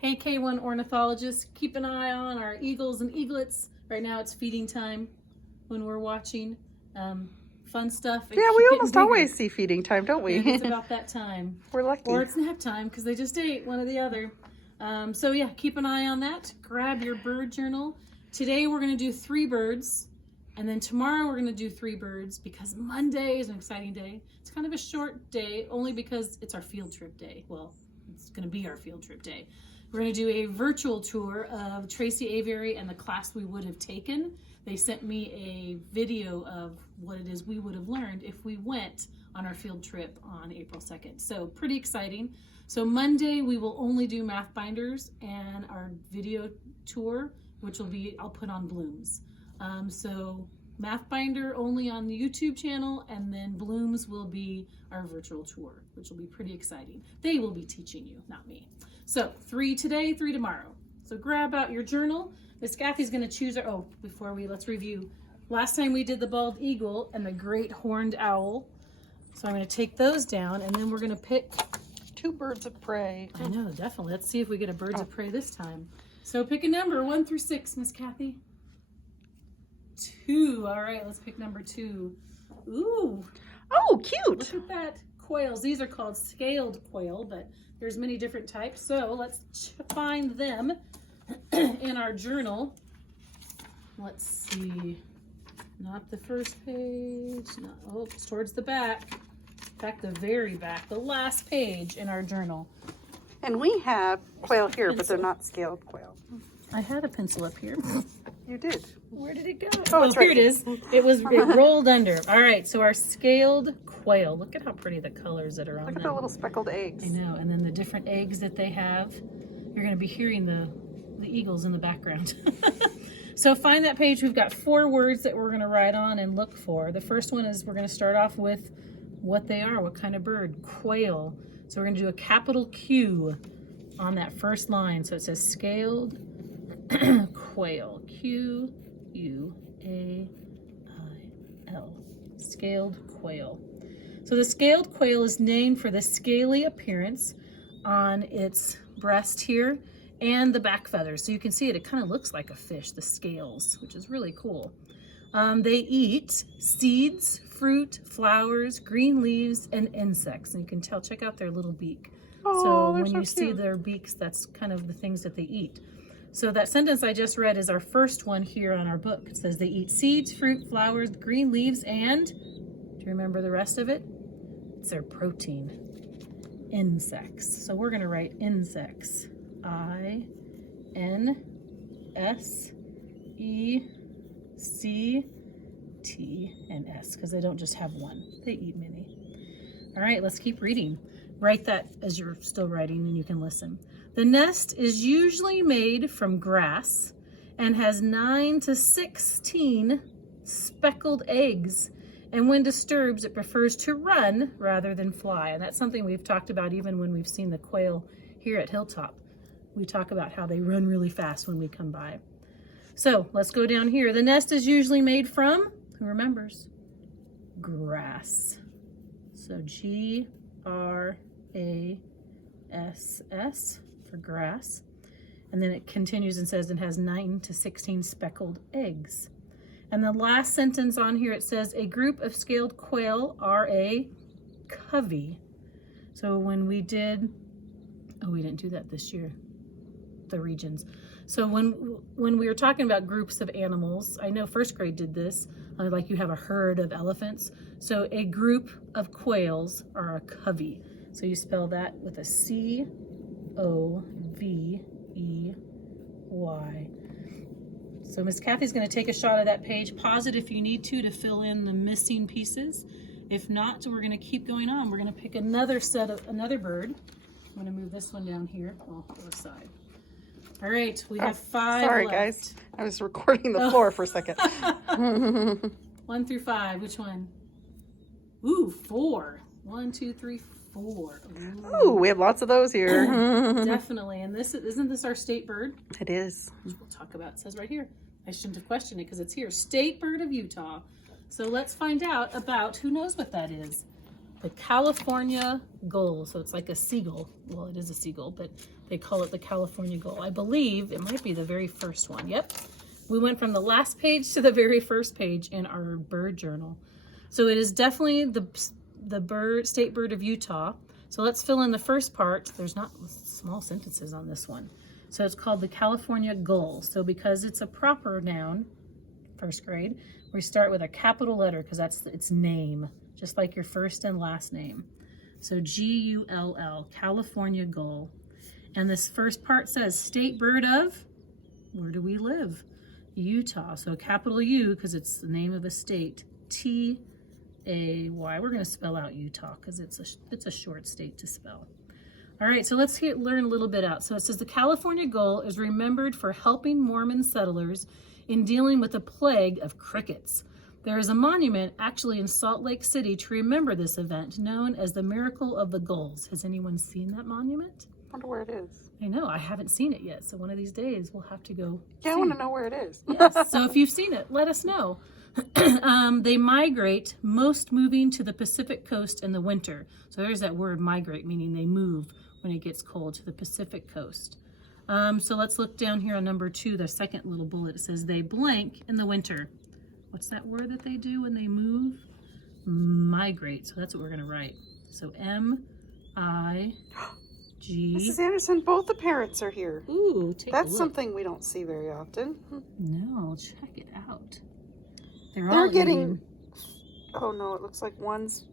Hey K1 ornithologists, keep an eye on our eagles and eaglets. Right now it's feeding time when we're watching. Fun stuff. Yeah, we almost always see feeding time, don't we? Yeah, it's about that time. We're lucky. Or it's nap time because they just ate one or the other. So yeah, keep an eye on that. Grab your bird journal. Today we're going to do 3 birds. And then tomorrow we're going to do 3 birds because Monday is an exciting day. It's kind of a short day only because it's our field trip day. Well, it's going to be our field trip day. We're going to do a virtual tour of Tracy Aviary and the class we would have taken. They sent me a video of what it is we would have learned if we went on our field trip on April 2nd. So pretty exciting. So Monday we will only do math binders and our video tour, which will be, I'll put on blooms. So math binder only on the YouTube channel, and then blooms will be our virtual tour, which will be pretty exciting. They will be teaching you, not me. So 3 today, 3 tomorrow. So grab out your journal. Miss Kathy's going to choose our, let's review. Last time we did the bald eagle and the great horned owl. So I'm going to take those down, and then we're going to pick 2 birds of prey. I know, definitely. Let's see if we get a birds of prey this time. So pick a number, 1 through 6, Miss Kathy. 2. All right, let's pick number 2. Ooh. Oh, cute. Look at that. Quails. These are called scaled quail, but there's many different types. So let's find them in our journal. Let's see. Not the first page. No, oh, it's towards the back. In fact, the very back, the last page in our journal. And we have quail here, but they're not scaled quail. I had a pencil up here. You did. Where did it go? Oh, it's here right. it is. It rolled under. All right, so our scaled quail. Look at how pretty the colors that are on Look at them. the little speckled eggs. I know, and then the different eggs that they have. You're going to be hearing the eagles in the background. So find that page. We've got 4 words that we're going to write on and look for. The first one is we're going to start off with what they are, what kind of bird. Quail. So we're going to do a capital Q on that first line. So it says scaled quail. Q-U-A-I-L. Scaled quail. So the scaled quail is named for the scaly appearance on its breast here and the back feathers. So you can see it kind of looks like a fish, the scales, which is really cool. They eat seeds, fruit, flowers, green leaves, and insects. And you can tell, check out their little beak. Oh, So they're when so you see cute. their beaks, that's kind of the things that they eat. So that sentence I just read is our first one here on our book. It says they eat seeds, fruit, flowers, green leaves, and do you remember the rest of it? It's their protein. Insects. So we're going to write insects. I-N-S-E-C-T-and-S, because they don't just have one. They eat many. All right, let's keep reading. Write that as you're still writing and you can listen. The nest is usually made from grass and has 9 to 16 speckled eggs. And when disturbed, it prefers to run rather than fly. And that's something we've talked about even when we've seen the quail here at Hilltop. We talk about how they run really fast when we come by. So let's go down here. The nest is usually made from, who remembers? Grass. So G-R-A-S-S for grass. And then it continues and says it has 9 to 16 speckled eggs. And the last sentence on here, it says a group of scaled quail are a covey. So when we did, we didn't do that this year, the regions. So when we were talking about groups of animals, I know first grade did this, like you have a herd of elephants. So a group of quails are a covey. So you spell that with a C-O-V-E-Y. So Miss Kathy's going to take a shot of that page. Pause it if you need to fill in the missing pieces. If not, we're going to keep going on. We're going to pick another bird. I'm going to move this one down here, other side. All right, we have 5 Sorry, left. guys. I was recording the floor for a second. 1 through 5, which one? Ooh, 4. 1, 2, 3, 4. Ooh, we have lots of those here. Definitely. And isn't this our state bird? It is. Which we'll talk about. It says right here. I shouldn't have questioned it because it's here. State bird of Utah. So let's find out about who knows what that is. the California gull. So it's like a seagull. Well, it is a seagull, but they call it the California gull. I believe it might be the very first one. Yep. We went from the last page to the very first page in our bird journal. So it is definitely the state bird of Utah. So let's fill in the first part. There's not small sentences on this one. So it's called the California gull. So because it's a proper noun, first grade, we start with a capital letter because that's its name, just like your first and last name. So G-U-L-L, California gull. And this first part says state bird of, where do we live? Utah. So capital U because it's the name of a state. T-A-Y. We're going to spell out Utah because it's a short state to spell. All right, so let's learn a little bit out. So it says the California gull is remembered for helping Mormon settlers in dealing with the plague of crickets. There is a monument actually in Salt Lake City to remember this event, known as the Miracle of the Gulls. Has anyone seen that monument? I wonder where it is. I know, I haven't seen it yet, so one of these days we'll have to go Yeah, I want to know where it is. Yes, so if you've seen it, let us know. They migrate, most moving to the Pacific coast in the winter. So there's that word migrate, meaning they move when it gets cold to the Pacific coast. So let's look down here on number 2, the second little bullet. It says they blank in the winter. What's that word that they do when they move? Migrate. So that's what we're going to write. So M-I-G. Mrs. Anderson, both the parents are here. Ooh, take a That's look. something we don't see very often. No, check it out. They're They're all getting... eating. Oh no, it looks like one's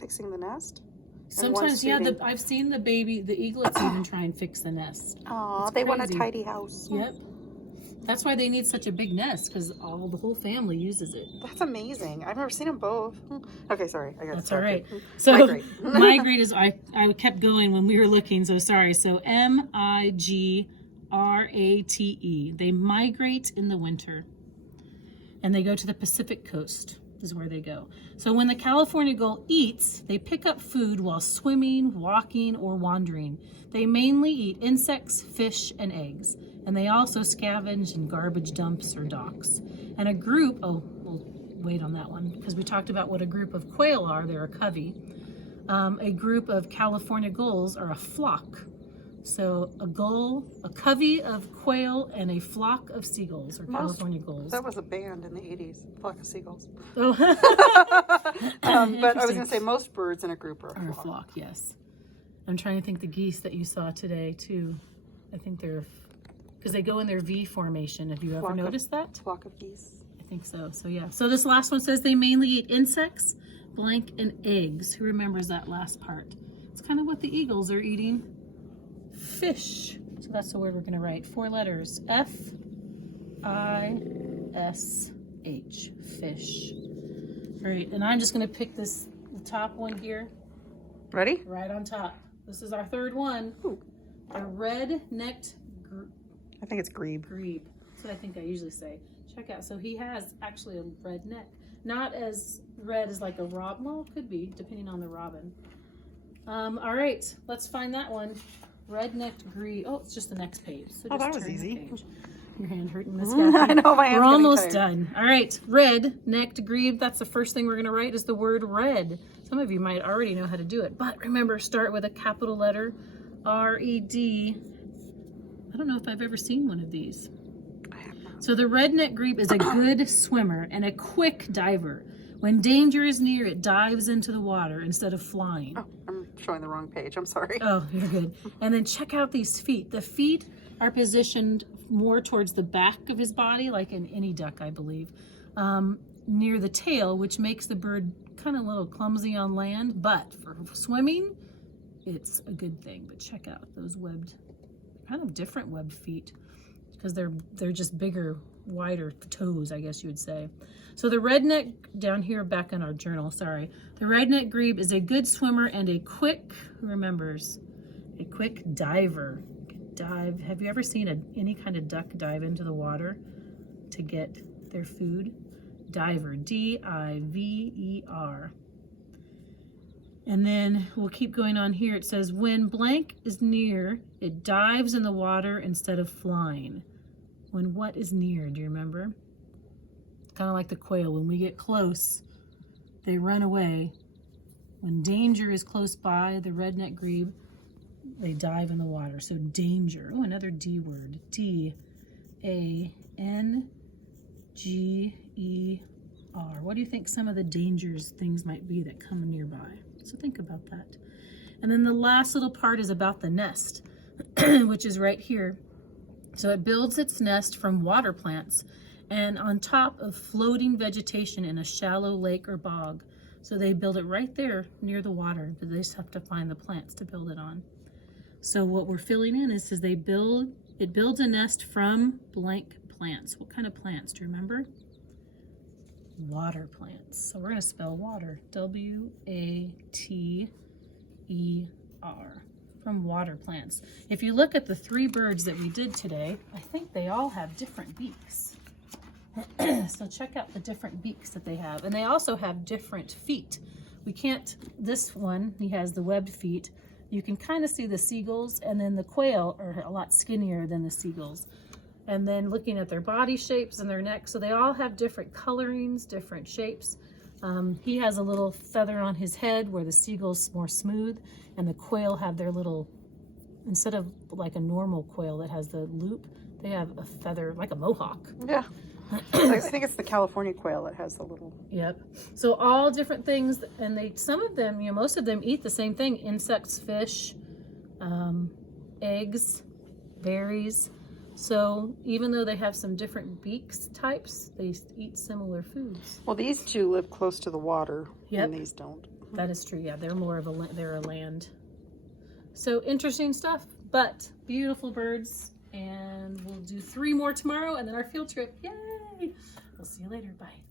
fixing the nest. Sometimes, yeah, feeding. I've seen the eaglets even try and fix the nest. Oh, It's they want a crazy. tidy house. Yep. That's why they need such a big nest, because the whole family uses it. That's amazing. I've never seen them both. Okay, sorry. I got That's all right. distracted. So Migrate. migrate is, I kept going when we were looking, so sorry. So M-I-G-R-A-T-E. They migrate in the winter. And they go to the Pacific coast is where they go. So when the California gull eats, they pick up food while swimming, walking, or wandering. They mainly eat insects, fish, and eggs. And they also scavenge in garbage dumps or docks. And a group, we'll wait on that one because we talked about what a group of quail are. They're a covey. A group of California gulls are a flock. So a gull, a covey of quail, and a flock of seagulls, or California gulls. That was a band in the 80s, Flock of Seagulls. Oh. But I was going to say most birds in a group are a Or a flock. flock, yes. I'm trying to think the geese that you saw today, too. I think they're, because they go in their V formation. Have you ever noticed that? Flock of geese. I think so. So, yeah. So this last one says they mainly eat insects, blank, and eggs. Who remembers that last part? It's kind of what the eagles are eating. Fish. So that's the word we're going to write. 4 letters. F-I-S-H. Fish. All right. And I'm just going to pick the top one here. Ready? Right on top. This is our third one. Ooh. A red-necked I think it's grebe. grebe. That's what I think I usually say. Check out. So he has actually a red neck. Not as red as like a robin. Well, could be, depending on the robin. All right. Let's find that one. Red-necked grebe. Oh, it's just the next page. So Oh, just that was turn the easy. page. Your hand hurting this I guy. know, my hand's We're getting almost tired. done. All right. Red-necked grebe. That's the first thing we're going to write is the word red. Some of you might already know how to do it. But remember, start with a capital letter. R-E-D. I don't know if I've ever seen one of these. So the red-necked grebe is a good swimmer and a quick diver. When danger is near, it dives into the water instead of flying. Oh, I'm showing the wrong page. I'm sorry. Oh, you're good. And then check out these feet. The feet are positioned more towards the back of his body, like in any duck, I believe, near the tail, which makes the bird kind of a little clumsy on land. But for swimming, it's a good thing. But check out those webbed, kind of different webbed feet, because they're just bigger, wider toes, I guess you would say. So the redneck, down here back in our journal, sorry. The redneck grebe is a good swimmer and a quick, who remembers, a quick diver. Dive. Have you ever seen any kind of duck dive into the water to get their food? Diver, D-I-V-E-R. And then we'll keep going on here. It says, when blank is near, it dives in the water instead of flying. When what is near, do you remember? Kind of like the quail. When we get close, they run away When danger is close by, the redneck grebe, they dive in the water. So danger. Oh, another D word. D-A-N-G-E-R. What do you think some of the dangers things might be that come nearby? So think about that. And then the last little part is about the nest, which is right here. So it builds its nest from water plants and on top of floating vegetation in a shallow lake or bog. So they build it right there near the water, but they just have to find the plants to build it on. So what we're filling in is it builds a nest from blank plants. What kind of plants? Do you remember? Water plants. So we're going to spell water. W-A-T-E-R. From water plants. If you look at the 3 birds that we did today, I think they all have different beaks. So check out the different beaks that they have. And they also have different feet. This one, he has the webbed feet. You can kind of see the seagulls, and then the quail are a lot skinnier than the seagulls. And then looking at their body shapes and their neck, so they all have different colorings, different shapes. He has a little feather on his head where the seagull's more smooth, and the quail have their little, instead of like a normal quail that has the loop, they have a feather like a mohawk. Yeah. I think it's the California quail that has the little. Yep. So all different things, and some of them, most of them eat the same thing: insects, fish, eggs, berries. So even though they have some different beaks types, they eat similar foods. Well, these 2 live close to the water, Yep. and these don't. That is true. Yeah, they're more of they're a land. So interesting stuff, but beautiful birds. And we'll do 3 more tomorrow, and then our field trip. Yay! We'll see you later. Bye.